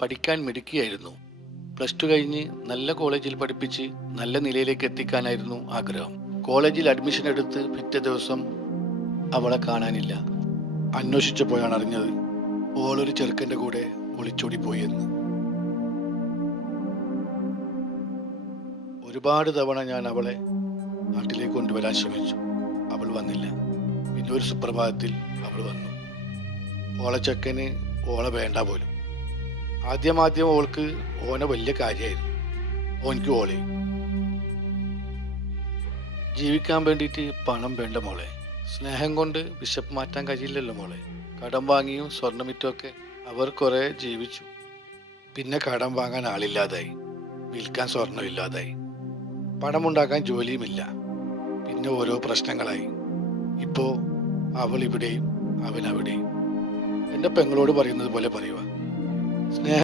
പഠിക്കാൻ മിടുക്കിയായിരുന്നു. Plus two കഴിഞ്ഞ് നല്ല കോളേജിൽ പഠിപ്പിച്ച് നല്ല നിലയിലേക്ക് എത്തിക്കാനായിരുന്നു ആഗ്രഹം. കോളേജിൽ അഡ്മിഷൻ എടുത്ത് പിറ്റേ ദിവസം അവളെ കാണാനില്ല. അന്വേഷിച്ചപ്പോഴാണ് അറിഞ്ഞത് ഓളൊരു ചെറുക്കൻ്റെ കൂടെ ഒളിച്ചോടി പോയി എന്ന്. ഒരുപാട് തവണ ഞാൻ അവളെ നാട്ടിലേക്ക് കൊണ്ടുവരാൻ ശ്രമിച്ചു. അവൾ വന്നില്ല. പിന്നെ ഒരു സുപ്രഭാതത്തിൽ അവൾ വന്നു. ഓളെ ചെക്കന് ഓളെ വേണ്ട പോലും. ആദ്യം ഓൾക്ക് ഓനെ വലിയ കാര്യമായിരുന്നു. ഓനിക്ക് ഓളെ ജീവിക്കാൻ വേണ്ടിയിട്ട് പണം വേണ്ട മോളെ. സ്നേഹം കൊണ്ട് വിശപ്പ് മാറ്റാൻ കഴിയില്ലല്ലോ മോളെ. കടം വാങ്ങിയും സ്വർണ്ണമിറ്റുമൊക്കെ അവർ കുറെ ജീവിച്ചു. പിന്നെ കടം വാങ്ങാൻ ആളില്ലാതായി, വിൽക്കാൻ സ്വർണ്ണമില്ലാതായി, പണമുണ്ടാക്കാൻ ജോലിയുമില്ല. പിന്നെ ഓരോ പ്രശ്നങ്ങളായി. ഇപ്പോ അവൾ ഇവിടെയും അവൻ അവിടെയും. എൻ്റെ പെങ്ങളോട് പറയുന്നത് പോലെ പറയുക. സ്നേഹം